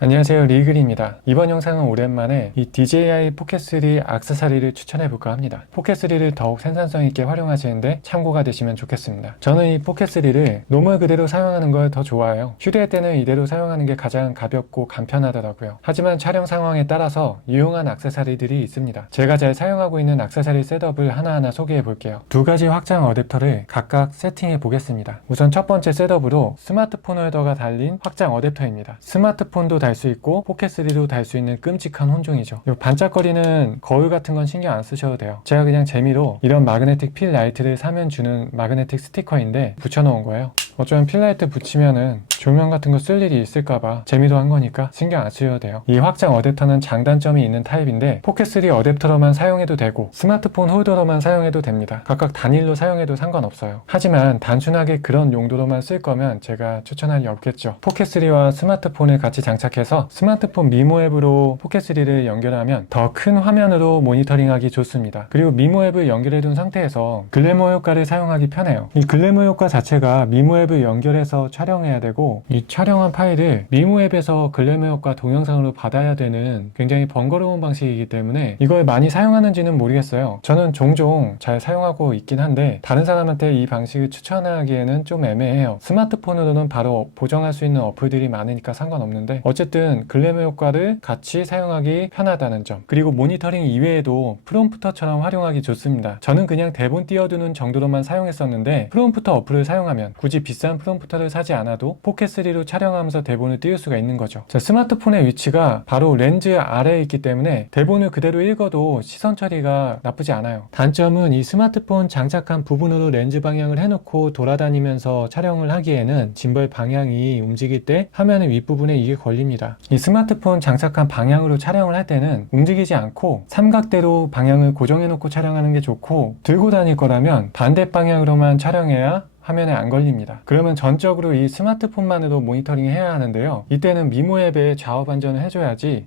안녕하세요, 리글입니다. 이번 영상은 오랜만에 이 DJI 포켓3 액세서리를 추천해볼까 합니다. 포켓3를 더욱 생산성 있게 활용하시는데 참고가 되시면 좋겠습니다. 저는 이 포켓3를 노멀 그대로 사용하는 걸 더 좋아해요. 휴대할 때는 이대로 사용하는 게 가장 가볍고 간편하더라고요. 하지만 촬영 상황에 따라서 유용한 액세서리들이 있습니다. 제가 잘 사용하고 있는 액세서리 셋업을 하나하나 소개해 볼게요. 두 가지 확장 어댑터를 각각 세팅해 보겠습니다. 우선 첫 번째 셋업으로 스마트폰 홀더가 달린 확장 어댑터입니다. 스마트폰도 달 수 있고 포켓3도 달 수 있는 끔찍한 혼종이죠. 이 반짝거리는 거울 같은 건 신경 안 쓰셔도 돼요. 제가 그냥 재미로 이런 마그네틱 필 라이트를 사면 주는 마그네틱 스티커인데 붙여놓은 거예요. 어쩌면 필라이트 붙이면은 조명 같은 거 쓸 일이 있을까봐 재미로 한 거니까 신경 안 쓰셔도 돼요. 이 확장 어댑터는 장단점이 있는 타입인데 포켓3 어댑터로만 사용해도 되고 스마트폰 홀더로만 사용해도 됩니다. 각각 단일로 사용해도 상관없어요. 하지만 단순하게 그런 용도로만 쓸 거면 제가 추천할 리 없겠죠. 포켓3와 스마트폰을 같이 장착해서 스마트폰 미모 앱으로 포켓3를 연결하면 더 큰 화면으로 모니터링하기 좋습니다. 그리고 미모 앱을 연결해둔 상태에서 글래머 효과를 사용하기 편해요. 이 글래머 효과 자체가 미모 앱을 연결해서 촬영해야 되고 이 촬영한 파일을 미모 앱에서 글래머 효과 동영상으로 받아야 되는 굉장히 번거로운 방식이기 때문에 이걸 많이 사용하는지는 모르겠어요. 저는 종종 잘 사용하고 있긴 한데 다른 사람한테 이 방식을 추천하기에는 좀 애매해요. 스마트폰으로는 바로 보정할 수 있는 어플들이 많으니까 상관없는데 어쨌든 글래머 효과를 같이 사용하기 편하다는 점, 그리고 모니터링 이외에도 프롬프터처럼 활용하기 좋습니다. 저는 그냥 대본 띄워두는 정도로만 사용했었는데 프롬프터 어플을 사용하면 굳이 비싼 프롬프터를 사지 않아도 포켓3로 촬영하면서 대본을 띄울 수가 있는 거죠. 자, 스마트폰의 위치가 바로 렌즈 아래에 있기 때문에 대본을 그대로 읽어도 시선 처리가 나쁘지 않아요. 단점은 이 스마트폰 장착한 부분으로 렌즈 방향을 해놓고 돌아다니면서 촬영을 하기에는 짐벌 방향이 움직일 때 화면의 윗부분에 이게 걸립니다. 이 스마트폰 장착한 방향으로 촬영을 할 때는 움직이지 않고 삼각대로 방향을 고정해놓고 촬영하는 게 좋고, 들고 다닐 거라면 반대 방향으로만 촬영해야 화면에 안 걸립니다. 그러면 전적으로 이 스마트폰만으로 모니터링 해야 하는데요. 이때는 미모 앱에 좌우 반전을 해줘야지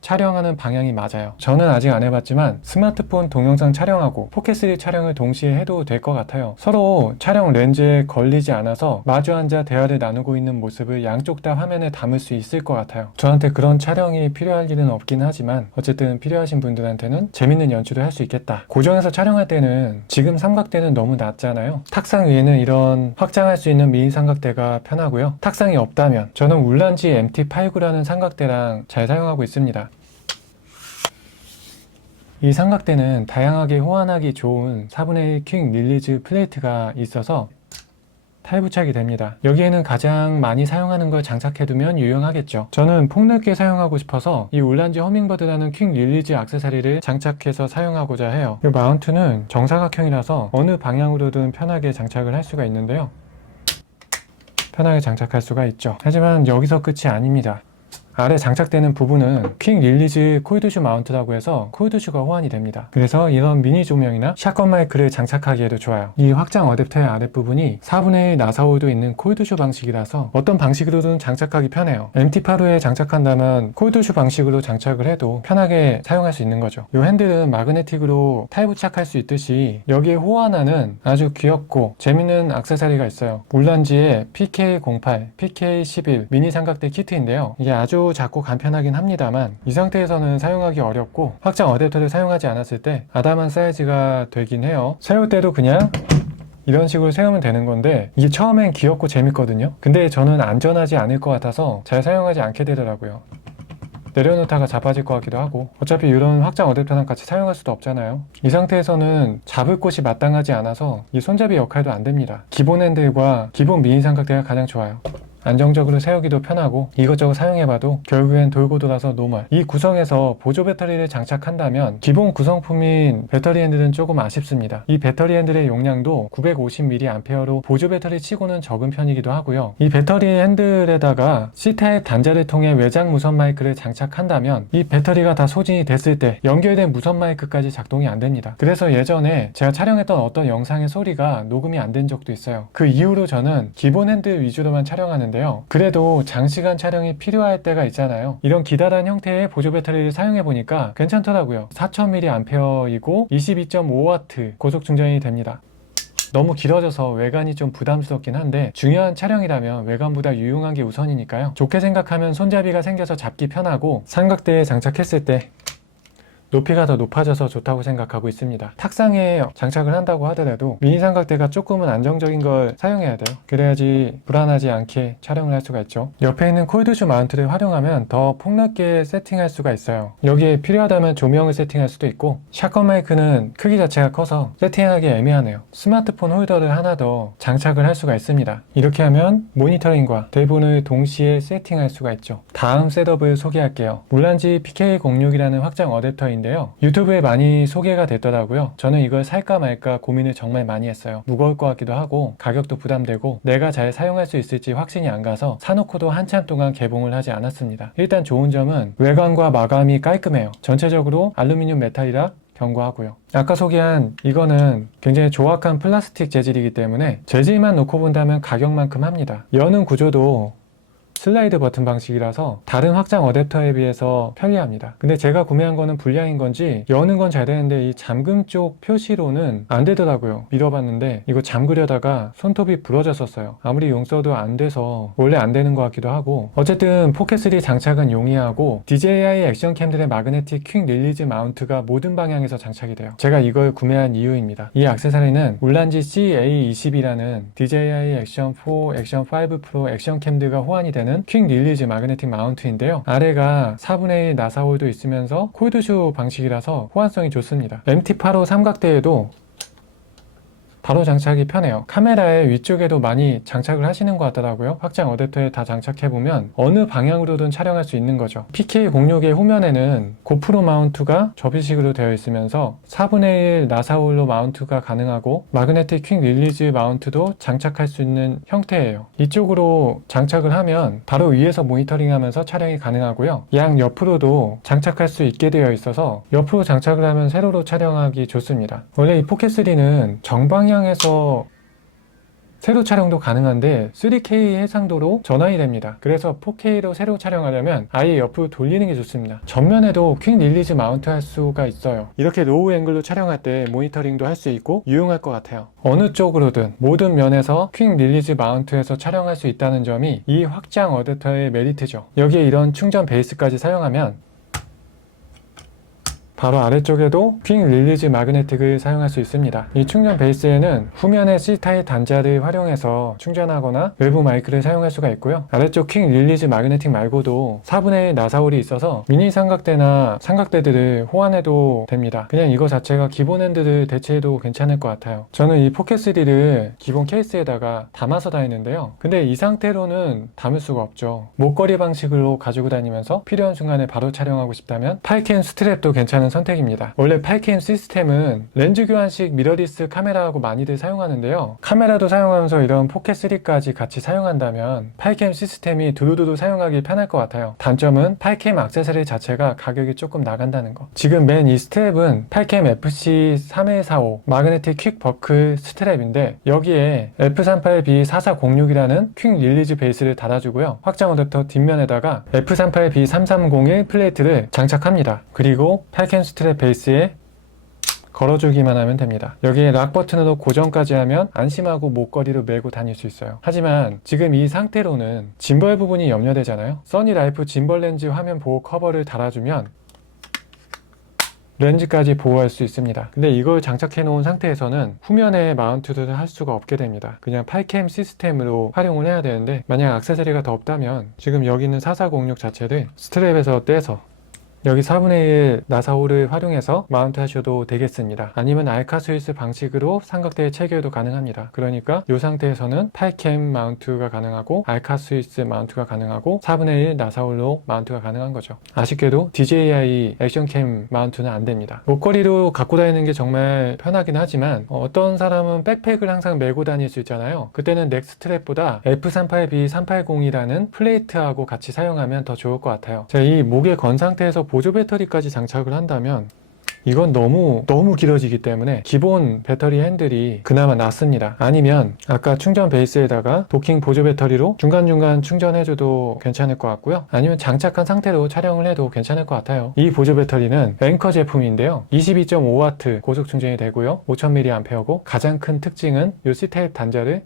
촬영하는 방향이 맞아요. 저는 아직 안 해봤지만 스마트폰 동영상 촬영하고 포켓3 촬영을 동시에 해도 될 것 같아요. 서로 촬영 렌즈에 걸리지 않아서 마주 앉아 대화를 나누고 있는 모습을 양쪽 다 화면에 담을 수 있을 것 같아요. 저한테 그런 촬영이 필요할 일은 없긴 하지만 어쨌든 필요하신 분들한테는 재밌는 연출을 할 수 있겠다. 고정해서 촬영할 때는 지금 삼각대는 너무 낮잖아요. 탁상 위에는 이런 확장할 수 있는 미니 삼각대가 편하고요. 탁상이 없다면 저는 울란지 MT89라는 삼각대랑 잘 사용하고 있습니다. 이 삼각대는 다양하게 호환하기 좋은 4분의 1 퀵 릴리즈 플레이트가 있어서 탈부착이 됩니다. 여기에는 가장 많이 사용하는 걸 장착해두면 유용하겠죠. 저는 폭넓게 사용하고 싶어서 이 울란지 허밍버드라는 퀵 릴리즈 액세서리를 장착해서 사용하고자 해요. 이 마운트는 정사각형이라서 어느 방향으로든 편하게 장착을 할 수가 있는데요. 편하게 장착할 수가 있죠. 하지만 여기서 끝이 아닙니다. 아래 장착되는 부분은 퀵 릴리즈 콜드슈 마운트라고 해서 콜드슈가 호환이 됩니다. 그래서 이런 미니 조명이나 샷건 마이크를 장착하기에도 좋아요. 이 확장 어댑터의 아랫부분이 4분의 1 나사홀도 있는 콜드슈 방식이라서 어떤 방식으로든 장착하기 편해요. MT85에 장착한다면 콜드슈 방식으로 장착을 해도 편하게 사용할 수 있는 거죠. 이 핸들은 마그네틱으로 탈부착할 수 있듯이 여기에 호환하는 아주 귀엽고 재밌는 액세서리가 있어요. 울란지의 PK08, PK11 미니 삼각대 키트인데요. 이게 아주 작고 간편하긴 합니다만 이 상태에서는 사용하기 어렵고 확장 어댑터를 사용하지 않았을 때 아담한 사이즈가 되긴 해요. 세울 때도 그냥 이런 식으로 세우면 되는 건데 이게 처음엔 귀엽고 재밌거든요. 근데 저는 안전하지 않을 것 같아서 잘 사용하지 않게 되더라고요. 내려놓다가 자빠질 것 같기도 하고, 어차피 이런 확장 어댑터랑 같이 사용할 수도 없잖아요. 이 상태에서는 잡을 곳이 마땅하지 않아서 이 손잡이 역할도 안 됩니다. 기본 핸들과 기본 미니 삼각대가 가장 좋아요. 안정적으로 세우기도 편하고 이것저것 사용해봐도 결국엔 돌고 돌아서 노멀. 이 구성에서 보조 배터리를 장착한다면 기본 구성품인 배터리 핸들은 조금 아쉽습니다. 이 배터리 핸들의 용량도 950mAh로 보조 배터리 치고는 적은 편이기도 하고요. 이 배터리 핸들에다가 C타입 단자를 통해 외장 무선 마이크를 장착한다면 이 배터리가 다 소진이 됐을 때 연결된 무선 마이크까지 작동이 안 됩니다. 그래서 예전에 제가 촬영했던 어떤 영상의 소리가 녹음이 안 된 적도 있어요. 그 이후로 저는 기본 핸들 위주로만 촬영하는 그래도 장시간 촬영이 필요할 때가 있잖아요. 이런 기다란 형태의 보조 배터리를 사용해보니까 괜찮더라고요. 4000mAh이고 22.5W 고속 충전이 됩니다. 너무 길어져서 외관이 좀 부담스럽긴 한데 중요한 촬영이라면 외관보다 유용한 게 우선이니까요. 좋게 생각하면 손잡이가 생겨서 잡기 편하고 삼각대에 장착했을 때 높이가 더 높아져서 좋다고 생각하고 있습니다. 탁상에 장착을 한다고 하더라도 미니 삼각대가 조금은 안정적인 걸 사용해야 돼요. 그래야지 불안하지 않게 촬영을 할 수가 있죠. 옆에 있는 콜드쇼 마운트를 활용하면 더 폭넓게 세팅할 수가 있어요. 여기에 필요하다면 조명을 세팅할 수도 있고, 샷건 마이크는 크기 자체가 커서 세팅하기 애매하네요. 스마트폰 홀더를 하나 더 장착을 할 수가 있습니다. 이렇게 하면 모니터링과 대본을 동시에 세팅할 수가 있죠. 다음 셋업을 소개할게요. 물란지 PK06이라는 확장 어댑터인데요. 유튜브에 많이 소개가 됐더라고요. 저는 이걸 살까 말까 고민을 정말 많이 했어요. 무거울 것 같기도 하고 가격도 부담되고 내가 잘 사용할 수 있을지 확신이 안 가서 사놓고도 한참 동안 개봉을 하지 않았습니다. 일단 좋은 점은 외관과 마감이 깔끔해요. 전체적으로 알루미늄 메탈이라 견고하고요. 아까 소개한 이거는 굉장히 조악한 플라스틱 재질이기 때문에 재질만 놓고 본다면 가격만큼 합니다. 여는 구조도 슬라이드 버튼 방식이라서 다른 확장 어댑터에 비해서 편리합니다. 근데 제가 구매한 거는 불량인 건지 여는 건 잘 되는데 이 잠금 쪽 표시로는 안 되더라고요. 밀어봤는데 이거 잠그려다가 손톱이 부러졌었어요. 아무리 용 써도 안 돼서 원래 안 되는 것 같기도 하고, 어쨌든 포켓3 장착은 용이하고 DJI 액션캠들의 마그네틱 퀵 릴리즈 마운트가 모든 방향에서 장착이 돼요. 제가 이걸 구매한 이유입니다. 이 액세서리는 울란지 CA20이라는 DJI 액션 4, 액션 5 프로 액션캠들과 호환이 되는 퀵 릴리즈 마그네틱 마운트인데요. 아래가 4분의 1 나사홀도 있으면서 콜드쇼 방식이라서 호환성이 좋습니다. MT85 삼각대에도 바로 장착이 편해요. 카메라의 위쪽에도 많이 장착을 하시는 것 같더라고요. 확장 어댑터에 다 장착해보면 어느 방향으로든 촬영할 수 있는 거죠. PK06의 후면에는 고프로 마운트가 접이식으로 되어 있으면서 4분의 1 나사홀로 마운트가 가능하고 마그네틱 퀵 릴리즈 마운트도 장착할 수 있는 형태예요. 이쪽으로 장착을 하면 바로 위에서 모니터링 하면서 촬영이 가능하고요. 양 옆으로도 장착할 수 있게 되어 있어서 옆으로 장착을 하면 세로로 촬영하기 좋습니다. 원래 이 포켓3는 정방향 에서 세로 촬영도 가능한데 3K 해상도로 전환이 됩니다. 그래서 4K로 세로 촬영하려면 아예 옆으로 돌리는 게 좋습니다. 전면에도 퀵 릴리즈 마운트 할 수가 있어요. 이렇게 로우 앵글로 촬영할 때 모니터링도 할 수 있고 유용할 것 같아요. 어느 쪽으로든 모든 면에서 퀵 릴리즈 마운트에서 촬영할 수 있다는 점이 이 확장 어댑터의 메리트죠. 여기에 이런 충전 베이스까지 사용하면 바로 아래쪽에도 퀵 릴리즈 마그네틱을 사용할 수 있습니다. 이 충전 베이스에는 후면의 C타입 단자를 활용해서 충전하거나 외부 마이크를 사용할 수가 있고요. 아래쪽 퀵 릴리즈 마그네틱 말고도 4분의 1 나사홀이 있어서 미니 삼각대나 삼각대들을 호환해도 됩니다. 그냥 이거 자체가 기본 핸들을 대체해도 괜찮을 것 같아요. 저는 이 포켓3를 기본 케이스에다가 담아서 다니는데요. 근데 이 상태로는 담을 수가 없죠. 목걸이 방식으로 가지고 다니면서 필요한 순간에 바로 촬영하고 싶다면 8캠 스트랩도 괜찮은 선택입니다. 원래 8캠 시스템은 렌즈 교환식 미러리스 카메라하고 많이들 사용하는데요. 카메라도 사용하면서 이런 포켓3까지 같이 사용한다면 8캠 시스템이 두루두루 사용하기 편할 것 같아요. 단점은 8캠 액세서리 자체가 가격이 조금 나간다는 거. 지금 맨 이 스트랩은 8캠 FC3145 마그네틱 퀵 버클 스트랩인데 여기에 F38B4406이라는 퀵 릴리즈 베이스를 달아주고요. 확장 어댑터 뒷면에다가 F38B3301 플레이트를 장착합니다. 그리고 8캠 스트랩 베이스에 걸어주기만 하면 됩니다. 여기에 락 버튼으로 고정까지 하면 안심하고 목걸이로 메고 다닐 수 있어요. 하지만 지금 이 상태로는 짐벌 부분이 염려되잖아요. 써니라이프 짐벌 렌즈 화면 보호 커버를 달아주면 렌즈까지 보호할 수 있습니다. 근데 이걸 장착해 놓은 상태에서는 후면에 마운트를 할 수가 없게 됩니다. 그냥 8캠 시스템으로 활용을 해야 되는데 만약 액세서리가 더 없다면 지금 여기 있는 4406 자체를 스트랩에서 떼서 여기 4분의 1 나사홀을 활용해서 마운트 하셔도 되겠습니다. 아니면 알카 스위스 방식으로 삼각대에 체결도 가능합니다. 그러니까 이 상태에서는 8캠 마운트가 가능하고 알카 스위스 마운트가 가능하고 4분의 1 나사홀로 마운트가 가능한 거죠. 아쉽게도 DJI 액션캠 마운트는 안 됩니다. 목걸이로 갖고 다니는 게 정말 편하긴 하지만 어떤 사람은 백팩을 항상 메고 다닐 수 있잖아요. 그때는 넥스트랩보다 F38B380이라는 플레이트하고 같이 사용하면 더 좋을 것 같아요. 제가 이 목에 건 상태에서 보조 배터리까지 장착을 한다면 이건 너무 길어지기 때문에 기본 배터리 핸들이 그나마 낫습니다. 아니면 아까 충전 베이스에다가 도킹 보조 배터리로 중간중간 충전해줘도 괜찮을 것 같고요. 아니면 장착한 상태로 촬영을 해도 괜찮을 것 같아요. 이 보조 배터리는 앵커 제품인데요. 22.5W 고속 충전이 되고요. 5000mAh고 가장 큰 특징은 이 C타입 단자를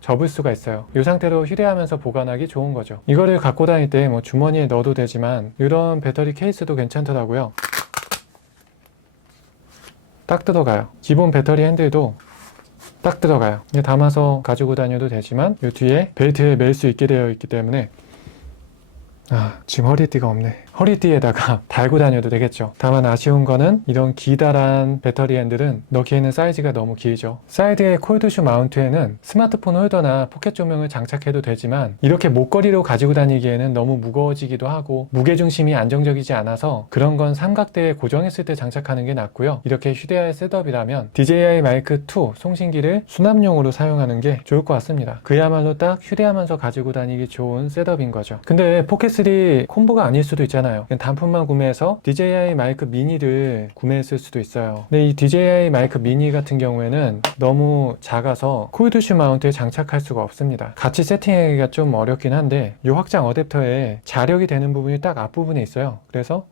접을 수가 있어요. 이 상태로 휴대하면서 보관하기 좋은 거죠. 이거를 갖고 다닐 때 뭐 주머니에 넣어도 되지만 이런 배터리 케이스도 괜찮더라고요. 딱 들어가요. 기본 배터리 핸들도 딱 들어가요. 담아서 가지고 다녀도 되지만 이 뒤에 벨트에 멜 수 있게 되어 있기 때문에 지금 허리띠가 없네. 허리띠에다가 달고 다녀도 되겠죠. 다만 아쉬운 거는 이런 기다란 배터리 핸들은 넣기에는 사이즈가 너무 길죠. 사이드의 콜드슈 마운트에는 스마트폰 홀더나 포켓 조명을 장착해도 되지만 이렇게 목걸이로 가지고 다니기에는 너무 무거워지기도 하고 무게중심이 안정적이지 않아서 그런 건 삼각대에 고정했을 때 장착하는 게 낫고요. 이렇게 휴대할 셋업이라면 DJI 마이크 2 송신기를 수납용으로 사용하는 게 좋을 것 같습니다. 그야말로 딱 휴대하면서 가지고 다니기 좋은 셋업인 거죠. 근데 포켓3 콤보가 아닐 수도 있잖아요. 단품만 구매해서 DJI 마이크 미니를 구매했을 수도 있어요. 근데 이 DJI 마이크 미니 같은 경우에는 너무 작아서 콜드슈 마운트에 장착할 수가 없습니다. 같이 세팅하기가 좀 어렵긴 한데 이 확장 어댑터에 자력이 되는 부분이 딱 앞부분에 있어요. 그래서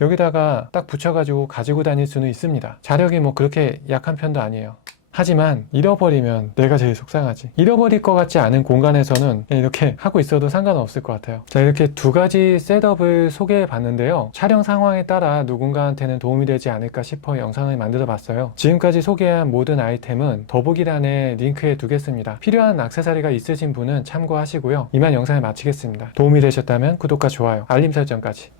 여기다가 딱 붙여가지고 가지고 다닐 수는 있습니다. 자력이 뭐 그렇게 약한 편도 아니에요. 하지만 잃어버리면 내가 제일 속상하지. 잃어버릴 것 같지 않은 공간에서는 이렇게 하고 있어도 상관없을 것 같아요. 자, 이렇게 두 가지 셋업을 소개해 봤는데요. 촬영 상황에 따라 누군가한테는 도움이 되지 않을까 싶어 영상을 만들어 봤어요. 지금까지 소개한 모든 아이템은 더보기란에 링크에 두겠습니다. 필요한 액세서리가 있으신 분은 참고하시고요. 이만 영상을 마치겠습니다. 도움이 되셨다면 구독과 좋아요, 알림 설정까지